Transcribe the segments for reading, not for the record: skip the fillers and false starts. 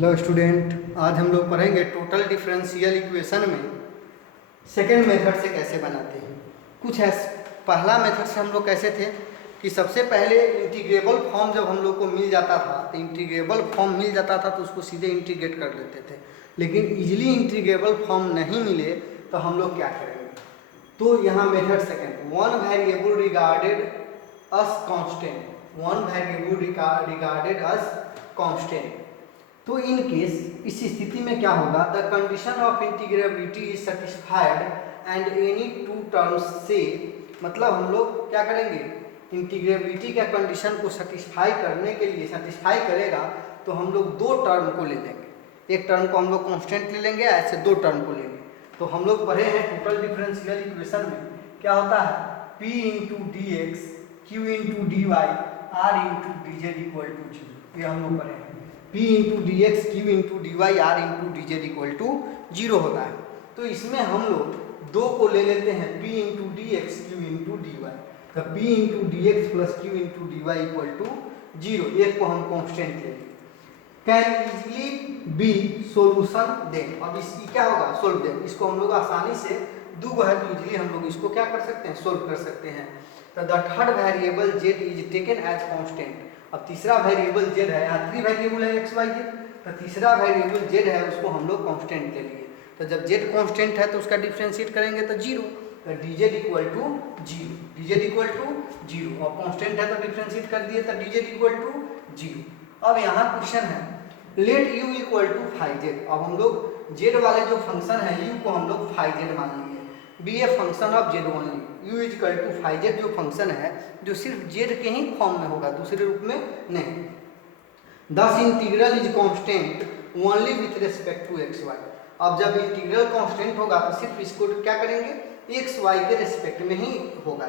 Hello student, आज हम लोग पढ़ेंगे टोटल डिफरेंशियल इक्वेशन में सेकेंड मेथड से कैसे बनाते हैं। कुछ है, पहला मेथड से हम लोग कैसे थे कि सबसे पहले इंटीग्रेबल फॉर्म जब हम लोग को मिल जाता था तो इंटीग्रेबल फॉर्म मिल जाता था तो उसको सीधे इंटीग्रेट कर लेते थे। लेकिन इजीली इंटीग्रेबल फॉर्म नहीं मिले तो हम लोग क्या करेंगे, तो यहाँ method second, one variable regarded as constant, one variable regarded as constant. तो इन केस इस स्थिति में क्या होगा, the condition of integrability is satisfied and any two terms से, मतलब हम लोग क्या करेंगे, इंटीग्रेबिलिटी का कंडीशन को सेटिस्फाई करने के लिए, सेटिस्फाई करेगा तो हम लोग दो टर्म को ले लेंगे। एक टर्म को हम लोग कांस्टेंट ले लेंगे, ऐसे दो टर्म को लेंगे। तो हम लोग पढ़े हैं टोटल डिफरेंशियल इक्वेशन में क्या होता है, p into d x q into d y r into d z equal to zero. ये हम लोग पढ़े हैं, p into d x q into d y r into d z equal to zero होता है। तो इसमें हम लोग दो को ले लेते हैं, p into d x q into d y. तो p into d x plus q into d y equal to zero, एक को हम कॉन्स्टेंट ले लेंगे। कैन इजली बी सोल्यूशन दें। अब इसकी क्या होगा, सोल्व दें। इसको हम लोग आसानी से, दो है तो इजली हम लोग इसको क्या कर सकते हैं, सोल्व कर सकते हैं। तो the third variable z is taken as constant. अब तीसरा वेरिएबल जेड है, यहाँ थ्री वेरिएबल है एक्स वाई जेड, तो तीसरा वेरिएबल जेड है उसको हम लोग कांस्टेंट ले लिए। तो जब जेड कांस्टेंट है तो उसका डिफरेंशिएट करेंगे तो जीरो, तो d z equal to zero, d z equal to zero. और कांस्टेंट है तो डिफरेंशिएट कर दिए तो d z equal to zero. अब यहाँ क्वेश्चन है, let u equal to five z. अब हम लोग जेड वाले जो फंक्शन है यू को हम लोग फाइव जेड मान लिए, be a function of z only. U is equal to five z जो फंक्शन है जो सिर्फ जेड के ही फॉर्म में होगा, दूसरे रूप में नहीं। Thus integral is constant only with respect to x y. अब जब इंटीग्रल कांस्टेंट होगा तो सिर्फ इसको क्या करेंगे, एक्स वाई के रिस्पेक्ट में ही होगा।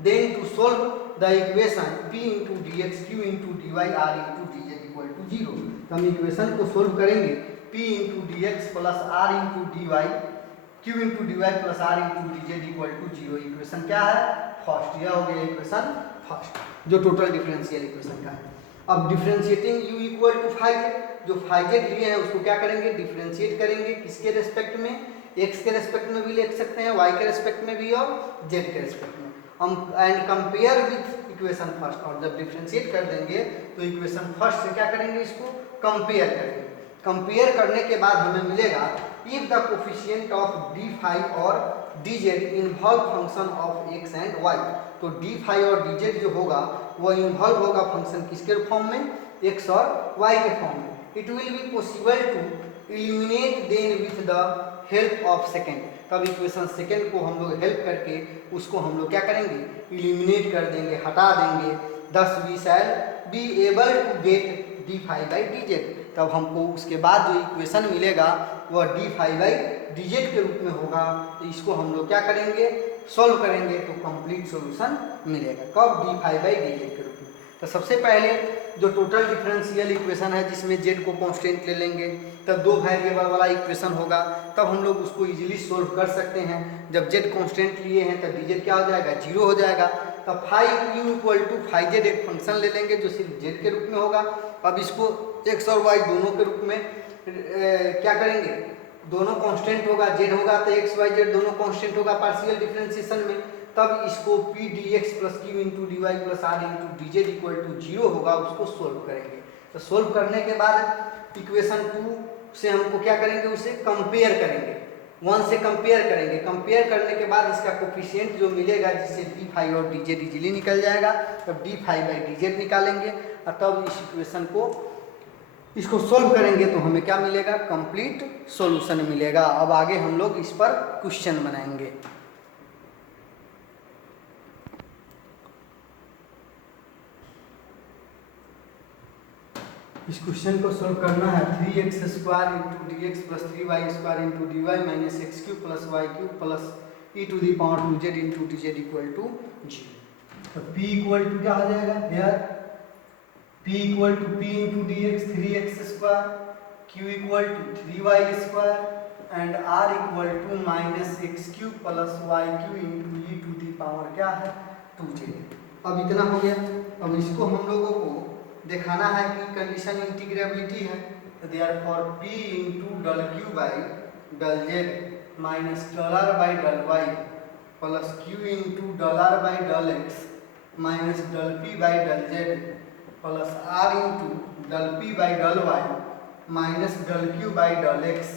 Then to solve the equation p into d x q into d y r into d z equal to zero. तो हम इक्वेशन को सोल्व करेंगे, p into d x plus r into d y q into d y plus r into d z equal to zero. Equation क्या है, first. यह हो गया equation first जो टोटल डिफरेंशियल इक्वेशन का है। अब differentiating u equal to five z, जो फाइव जेड लिए हैं उसको क्या करेंगे, डिफरेंशिएट करेंगे। किसके रेस्पेक्ट में, x के रेस्पेक्ट में भी लिख सकते हैं, y के रेस्पेक्ट में भी और z के रेस्पेक्ट में। हम and compare with equation first, और जब डिफरेंशिएट कर देंगे तो इक्वेशन फर्स्ट से क्या करेंगे, इसको कंपेयर करेंगे। कंपेयर करने के बाद हमें मिलेगा if the coefficient of d5 और dz involve function of x and y। तो d5 और dz जो होगा वो इन्वॉल्व होगा फंक्शन किसके फॉर्म में, x और y के फॉर्म में। It will be possible to eliminate then with the help of second. तब इक्वेशन सेकेंड को हम लोग हेल्प करके उसको हम लोग क्या करेंगे, एलिमिनेट कर देंगे, हटा देंगे। thus we shall be able to get d5 by dz। तब हमको उसके बाद जो इक्वेशन मिलेगा वह d5 by dz के रूप में होगा। तो इसको हम लोग क्या करेंगे, सॉल्व करेंगे तो कंप्लीट सॉल्यूशन मिलेगा। कब, d5 by dz के रूप में। तो सबसे पहले जो टोटल डिफरेंशियल इक्वेशन है जिसमें z को कांस्टेंट ले लेंगे, तब दो वेरिएबल वाला इक्वेशन होगा, तब हम लोग उसको इजीली सोल्व कर सकते हैं। जब z कांस्टेंट लिए हैं तब dz क्या हो जाएगा, जीरो हो जाएगा। तब five u equal to five z एक फंक्शन ले लेंगे जो सिर्फ जेड के रूप में होगा। अब इसको एक्स और वाई दोनों के रूप में क्या करेंगे, दोनों कांस्टेंट होगा, जेड होगा तो एक्स वाई जेड दोनों कांस्टेंट होगा पार्शियल डिफरेंशिएशन में। तब इसको p d x plus q into d y plus r into d z equal to zero होगा, उसको सोल्व करेंगे। तो सोल्व करने के बाद इक्वेशन टू से हमको क्या करेंगे, उसे कंपेयर करेंगे, वन से कंपेयर करेंगे। कंपेयर करने के बाद इसका कोफिशिएंट जो मिलेगा जिससे d5 और dz इजीली निकल जाएगा, तब d5 by dz निकालेंगे और तब इस इक्वेशन को इसको सोल्व करेंगे तो हमें क्या मिलेगा, कंप्लीट सॉल्यूशन मिलेगा। अब आगे हम लोग इस पर क्वेश्चन बनाएंगे। इस क्वेश्चन को सोल्व करना है, 3x square into d x plus 3y square into d y minus x cube plus y cube plus e to the power 2z into d z equal to zero. तो p equal to क्या हो जाएगा, here p equal to p into d x 3x square, q equal to 3y square and r equal to minus x cube plus y cube into e to the power क्या है 2z। अब इतना हो गया। अब इसको हम लोगों को दिखाना है कि कंडीशन इंटीग्रेबिलिटी है, therefore p into del q by del z minus del r by del y plus q into del r by del x minus del p by del z plus r into del p by del y minus del q by del x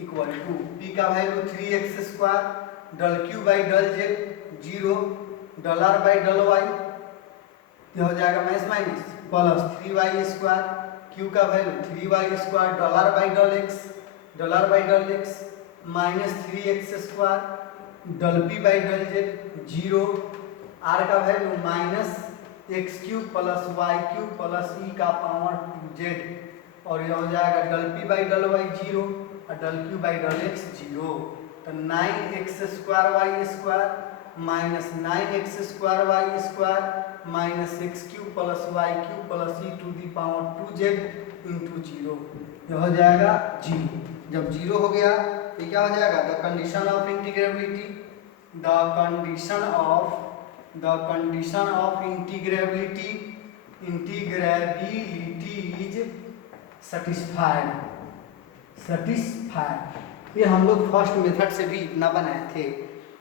equal to p का value 3x², del q by del z 0, del r by del y यह हो जाएगा minus minus plus 3y², q का value 3y², del r by del x minus 3x², del p by del z 0, r का value minus x³ plus y³ plus e का power 2z और यह हो जाएगा del p by del y 0 और del q by del x 0। तो 9x² minus 9x² minus x³ plus y³ plus e to the power 2z into 0 यह हो जाएगा 0। जब 0 हो गया तो क्या हो जाएगा the condition of integrability is satisfied. ये हम लोग फर्स्ट मेथड से भी इतना बनाए थे।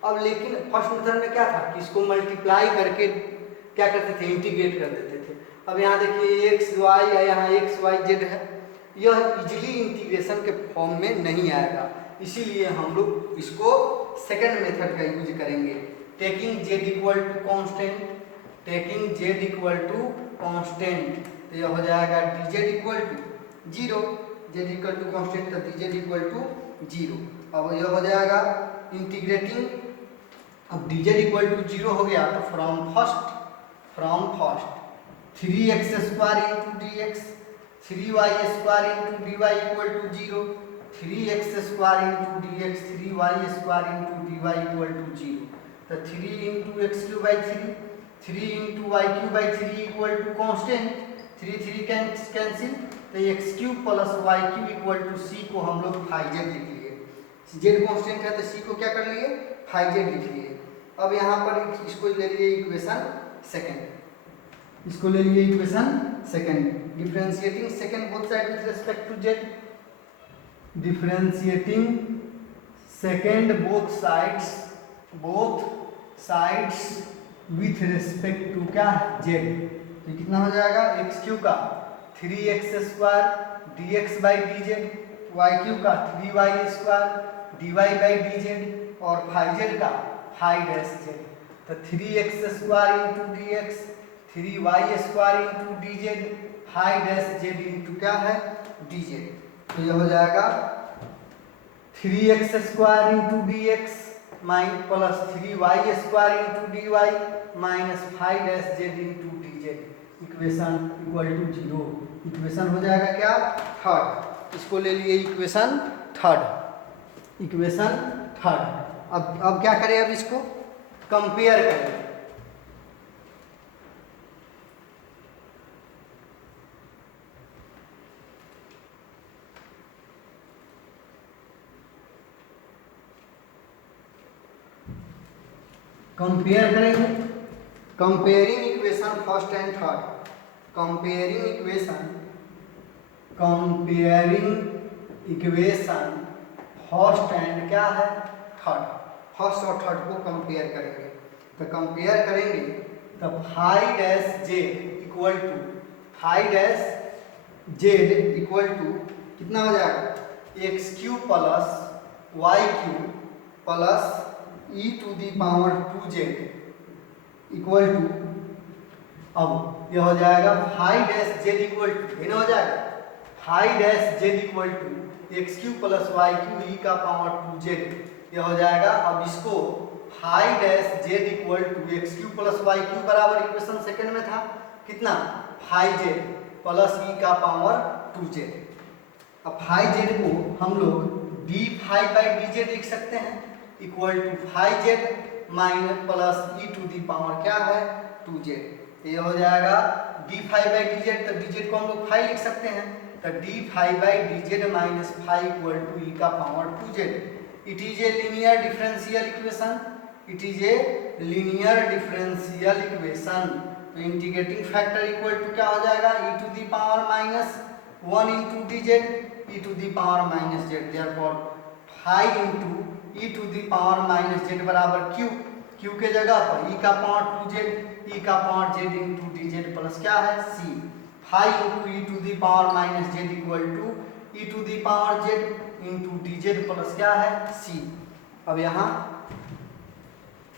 अब लेकिन फर्स्ट मेथड में क्या था कि इसको मल्टीप्लाई करके क्या करते थे इंटीग्रेट कर देते थे। अब यहाँ देखिए एक्स वाई है, यहाँ एक्स वाई जेड है, यह इजीली इंटीग्रेशन के फॉर्म में नहीं आएगा, इसीलिए हम लोग इसको सेकंड मेथड का यूज करेंगे। Taking z equal to constant तो यह हो जाएगा d z equal to 0, z equal to constant तो डी जेड इक्वल टू 0। अब यह हो जाएगा इंटीग्रेटिंग, अब डी जेड इक्वल टू 0 हो गया तो from first 3x² into d x 3y² into d y equal to 0, 3x² into d x 3y² into d y equal to 0। तो 3 into x³ by 3 into y³ by 3 equal to constant 3 cancel तो x³ plus y³ equal to c को हम लोग फाइजेड लिख लिए। Z constant है तो c को क्या कर लिए फाइजेड लिख लिए। अब यहाँ पर इसको ले लिए equation second, differentiating second both side with respect to z, differentiating second both sides with respect to क्या जेड, तो कितना हो जाएगा x³ का 3x² dx by d Z, y³ का 3y² dy by d Z और फाइजेड का फाइ डैश जेड। तो 3x² into d x 3y² into d z phi dash z into क्या है डी जेड। तो यह हो जाएगा 3x² into d x minus plus 3y² into d y minus phi dash z into d z equation equal to 0। इक्वेशन हो जाएगा क्या थर्ड, इसको ले लिए इक्वेशन थर्ड। अब क्या करें, अब इसको कंपेयर करें। कंपेयर करेंगे, comparing equation first and third, comparing equation first and क्या है थर्ड, फर्स्ट और थर्ड को कंपेयर करेंगे। तो कंपेयर करेंगे तो phi dash z equal to कितना हो जाएगा x³ plus y³ plus e to the power 2z equal to, अब यह हो जाएगा phi dash z equal to हो जाएगा phi dash z equal to x³ plus y³ e का पावर 2z यह हो जाएगा। अब इसको phi dash z equal to x³ plus y³ बराबर इक्वेशन सेकंड में था कितना फाइ जेड प्लस e का पावर 2z। अब फाइ जेड को हम लोग d phi by d z लिख सकते हैं equal to phi z minus plus e to the power क्या है 2z। ये हो जाएगा d phi by d z, तो डी जेड को हम लोग फाइ लिख सकते हैं तो D phi by d z minus phi equal to e का power 2z। It is a linear differential equation. तो इंटीग्रेटिंग फैक्टर इक्वल टू क्या हो जाएगा e to the power minus 1 into d z e to the power minus z, therefore 5 into e to the power minus z बराबर q, q के जगह पर e का power 2z, e का power z into d z plus क्या है c. 5 into e to the power minus z equal to e to the power z into d z plus क्या है सी। अब यहाँ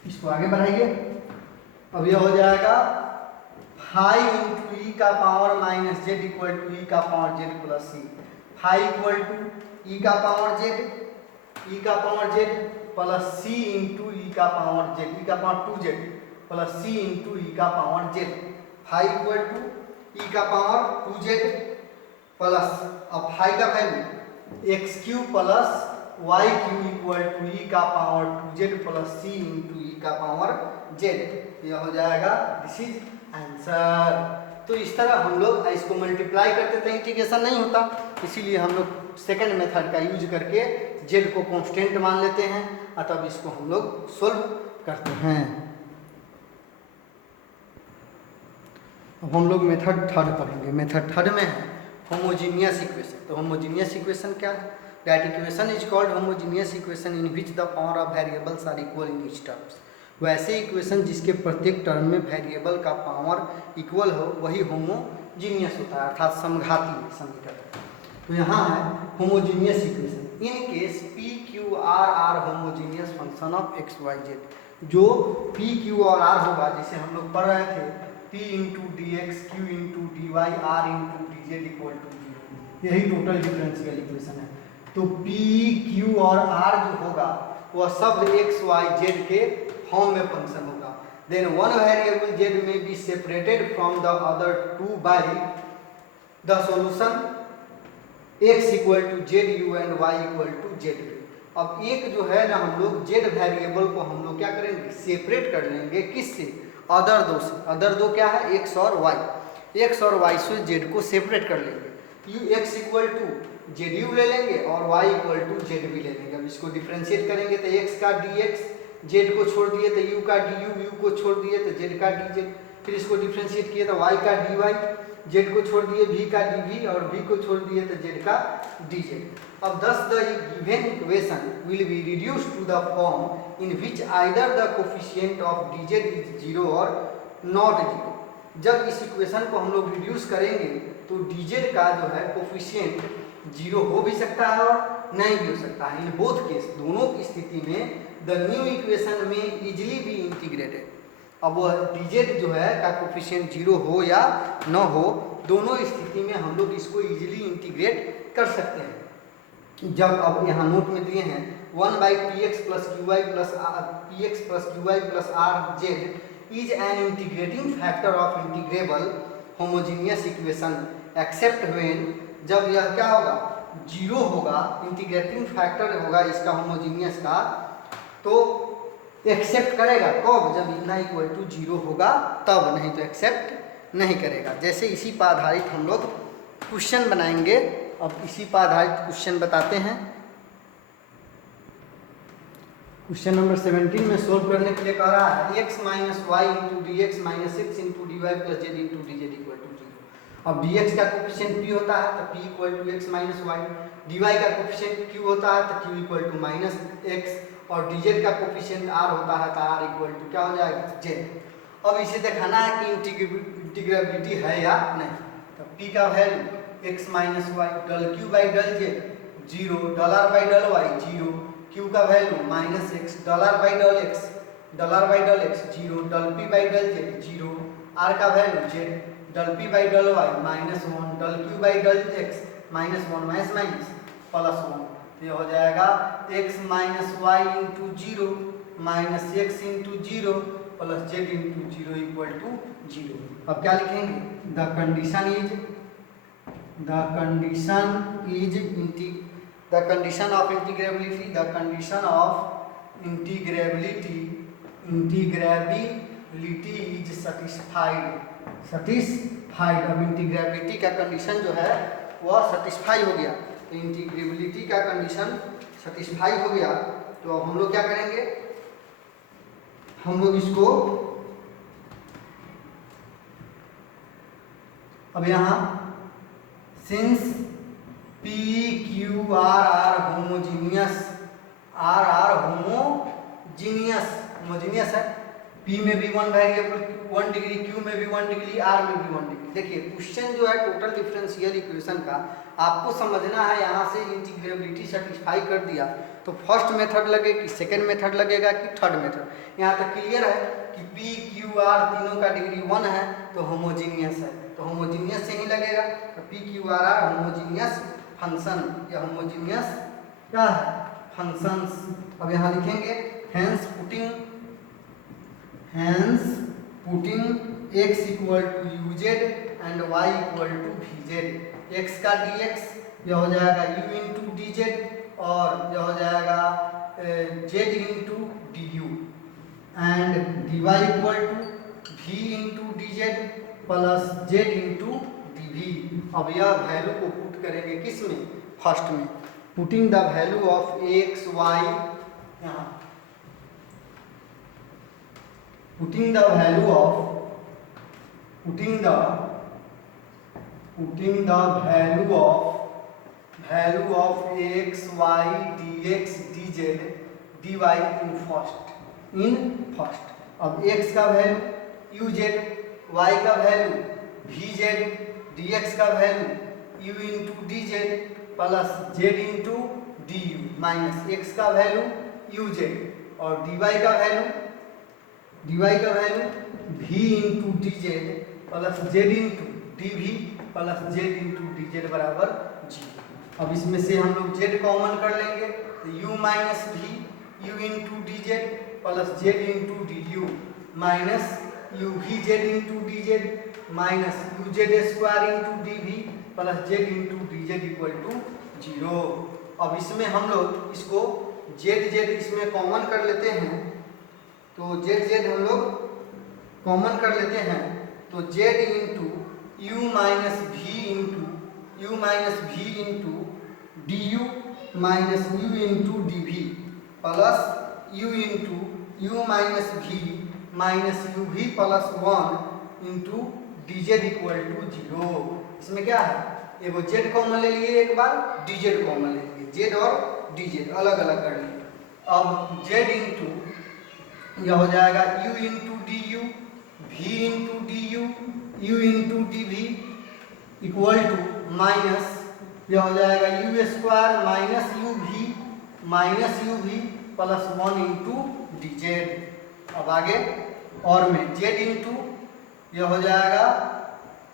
इसको आगे बढ़ाइए, अब यह हो जाएगा 5 इंटू ई का power minus z equal to e का power z plus c. 5 equal to e का पावर जेड, ई का power z plus c into e का पावर जेड, ई का power 2z plus c into e का power z. 5 equal to e का power 2z plus, अब 5 का value x q plus y q equal to e का power 2z plus c into e का power Z. यह हो जाएगा, this is answer. तो इस तरह हम लोग इसको मल्टीप्लाई करते थे, इंटीग्रेशन नहीं होता, इसीलिए हम लोग सेकंड मेथड का यूज करके जेड को कांस्टेंट मान लेते हैं और तब इसको हम लोग सोल्व करते हैं। अब हम लोग मेथड थर्ड पढ़ेंगे। मेथड थर्ड में है होमोजीनियस इक्वेशन। तो होमोजीनियस इक्वेशन क्या है? That equation is called homogeneous equation in which the power of variables are equal in each terms. वैसे इक्वेशन जिसके प्रत्येक टर्म में वेरिएबल का पावर इक्वल हो वही होमोजीनियस होता है, अर्थात समघाती समीकरण। तो यहाँ है homogeneous equation in case p q r are homogeneous function of x y z. जो पी क्यू और आर होगा, जिसे हम लोग पढ़ रहे थे, p into d x q into d y r into d z equal to 0, यही टोटल डिफरेंशियल इक्वेशन है। तो पी क्यू और आर जो होगा वह सब एक्स वाई जेड के फॉर्म में फंक्शन होगा। देन वन वेरिएबल जेड में be separated from the other two by the solution x equal to z u and y equal to z v. अब एक जो है ना, हम लोग जेड वेरिएबल को हम लोग क्या करेंगे, सेपरेट कर लेंगे, किससे? अदर दो से। अदर दो क्या है? x और y। x और y से जेड को सेपरेट कर लेंगे। You x equal to z you ले लेंगे और y equal to z B ले लेंगे। अब इसको डिफ्रेंशिएट करेंगे तो x का dx, जेड को छोड़ दिए तो u का du, u को छोड़ दिए तो जेड का dz, फिर इसको डिफ्रेंशिएट किए तो y का dy, जेड को छोड़ दिए v का dv और v को छोड़ दिए तो जेड का dz। अब thus the given equation will be reduced to the form in which either the coefficient of dz is 0 or not 0। जब इस इक्वेशन को हम लोग रिड्यूस करेंगे तो dz का जो है कोफिशिएंट 0 हो भी सकता है और नहीं भी हो सकता है। इन बोथ केस, दोनों की स्थिति में द न्यू इक्वेशन में इजिली बी इंटीग्रेटेड। अब वह dz जो है का कोफिशिएंट 0 हो या न हो, दोनों स्थिति में हम लोग इसको इजीली इंटीग्रेट कर सकते हैं। जब अब यहाँ नोट में दिए हैं 1/px plus qy plus are Z is an integrating factor of integrable homogeneous equation except when, जब यह क्या होगा, 0 होगा, इंटीग्रेटिंग फैक्टर होगा इसका होमोजीनियस का, तो एक्सेप्ट करेगा कब? जब इतना इक्वल टू 0 होगा तब, नहीं तो एक्सेप्ट नहीं करेगा। जैसे इसी पर आधारित हम लोग क्वेश्चन बनाएंगे। अब इसी पर आधारित क्वेश्चन बताते हैं। क्वेश्चन नंबर 17 में सोल्व करने के लिए कह रहा है x minus y into d x minus x into d y plus z into d z equal to 0। अब डी एक्स का कोफिशिएंट p होता है तो p equal to x minus y, d y का कोफिशिएंट q होता है तो q equal to minus x, और डी जेड का कोफिशिएंट r होता है तो r इक्वल टू क्या हो जाएगा, z। अब इसे दिखाना है कि इंटीग्रेबिलिटी है या नहीं। तो p का value x minus y, del q by del z 0, del by del y 0, q का value minus x, del by del x 0, del p by del z 0, r का value z, del p by del y minus 1, del q by del x minus 1 minus minus plus 1। तो ये हो जाएगा x minus y into 0 minus x into 0 plus z into 0 equal to 0। अब क्या लिखेंगे? The condition of integrability is satisfied. अब integrability का condition जो है वह सेटिस्फाई हो गया। तो इंटीग्रेबिलिटी का कंडीशन सेटिस्फाई हो गया तो अब हम लोग क्या करेंगे, हम लोग इसको अब यहाँ since p q r are homogeneous, r are homogeneous है, पी में भी 1 वेरिएबल 1 डिग्री, क्यू में भी 1 डिग्री, आर में भी 1 डिग्री। देखिए क्वेश्चन जो है टोटल डिफरेंशियल इक्वेशन का आपको समझना है, यहाँ से इंटीग्रेबिलिटी सेटिस्फाई कर दिया तो फर्स्ट मेथड लगेगी, सेकंड मेथड लगेगा कि थर्ड मेथड। यहाँ तक क्लियर है कि पी क्यू आर तीनों का डिग्री 1 है तो होमोजीनियस है, तो होमोजीनियस से ही लगेगा। तो p q r are homogeneous function या होमोजीनियस क्या है फंक्शंस। अब यहाँ लिखेंगे hence putting x equal to u z and y equal to v z, x का dx यह हो जाएगा u इंटू डी जेड और यह हो जाएगा z into d u and dy equal to v into d z plus z into d v. अब यह वैल्यू को पुट करेंगे किस में, फर्स्ट में, putting the value of x y, यहाँ putting the value of x y dx dz dy in first। अब x का वैल्यू u z, y का वैल्यू v z, dx का value u into d z plus z into d u minus x का value u z और dy का value v into d z plus z into d v plus z into d z बराबर 0। अब इसमें से हम लोग z common कर लेंगे तो u minus v u into d z plus z into d u minus u v z into d z minus u z square into d v plus z into d z equal to 0। अब इसमें हम लोग इसको z इसमें common कर लेते हैं, तो z हम लोग कॉमन कर लेते हैं तो z into u minus v into d u minus u into d v plus u into u minus v minus u v plus 1 into d z equal to 0। इसमें क्या है, एगो z कॉमन ले लिए, एक बार डी जेड कॉमन ले लिए, z और डी जेड अलग अलग कर लिए। अब z इंटू यह हो जाएगा u into d u v into d u u into d v equal to minus यह हो जाएगा u square minus u v plus 1 into d z. अब आगे और में z इंटू यह हो जाएगा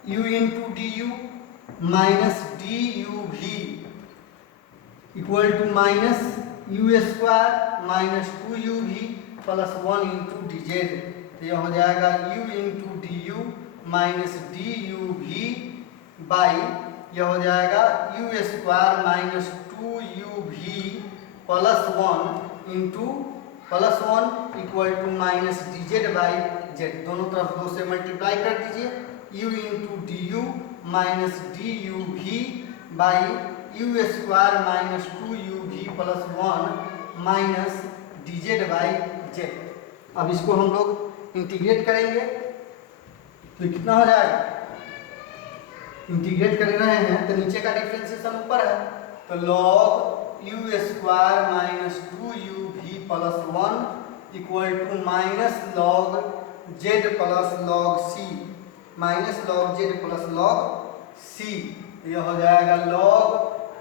u into d u minus d u v equal to minus u square minus 2u v plus 1 into d z. तो यह हो जाएगा u into d u minus d u v by यह हो जाएगा u square minus 2u v plus 1 into plus 1 equal to minus d z by z, दोनों तरफ 2 से मल्टीप्लाई कर दीजिए, u into d u minus d u v by u square minus 2u v plus 1 minus d z by z. अब इसको हम लोग integrate करेंगे तो कितना हो जाएगा, इंटीग्रेट कर रहे हैं तो नीचे का डिफरेंशिएशन ऊपर है तो log u square minus 2u v plus 1 equal to minus log z plus log c minus log z plus log c। यह हो जाएगा log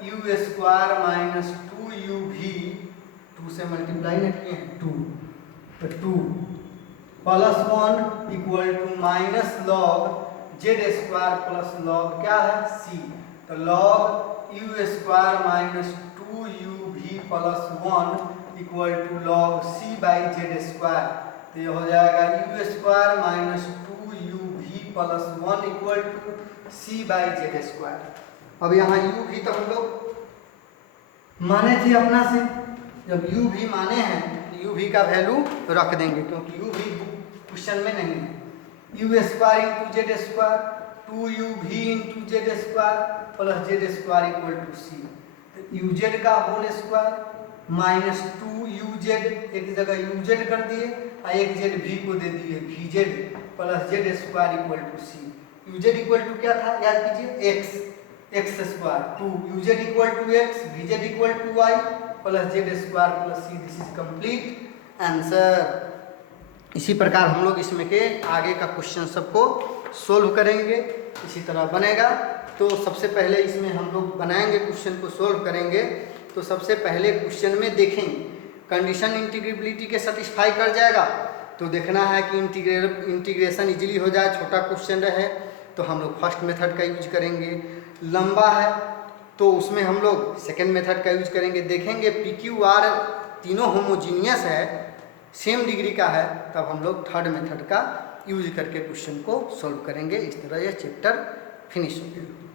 u square minus 2u v 2 से मल्टीप्लाई न किए 2 plus 1 equal to minus log z square plus log क्या है c। तो log u square minus 2u v plus 1 equal to log c by z square. तो ये हो जाएगा u square minus 2u v plus 1 equal to c by z square. अब यहाँ u भी तो हम लोग माने थे अपना से, जब u भी माने हैं तो u भी का वैल्यू रख देंगे क्योंकि u भी क्वेश्चन में नहीं है। u square into z square 2u v into z square plus z square equal to c। तो u जेड का whole square minus 2u z एक जगह u जेड कर दिए और एक जेड v को दे दिए v z plus z square equal to c। u z equal to क्या था याद कीजिए x x square to u z equal to x v z equal to y plus z square plus c, this is complete answer. इसी प्रकार हम लोग इसमें के आगे का क्वेश्चन सबको सोल्व करेंगे, इसी तरह बनेगा। तो सबसे पहले इसमें हम लोग बनाएंगे, क्वेश्चन को सोल्व करेंगे। तो सबसे पहले क्वेश्चन में देखेंगे कंडीशन इंटीग्रेबिलिटी के सेटिस्फाई कर जाएगा, तो देखना है कि इंटीग्रेशन इजीली हो जाए, छोटा क्वेश्चन रहे तो हम लोग फर्स्ट मेथड का यूज करेंगे। लंबा है तो उसमें हम लोग सेकेंड मेथड का यूज करेंगे। देखेंगे पी क्यू आर तीनों होमोजीनियस है, सेम डिग्री का है, तब हम लोग थर्ड मेथड का यूज करके क्वेश्चन को सॉल्व करेंगे। इस तरह यह चैप्टर फिनिश हो गया।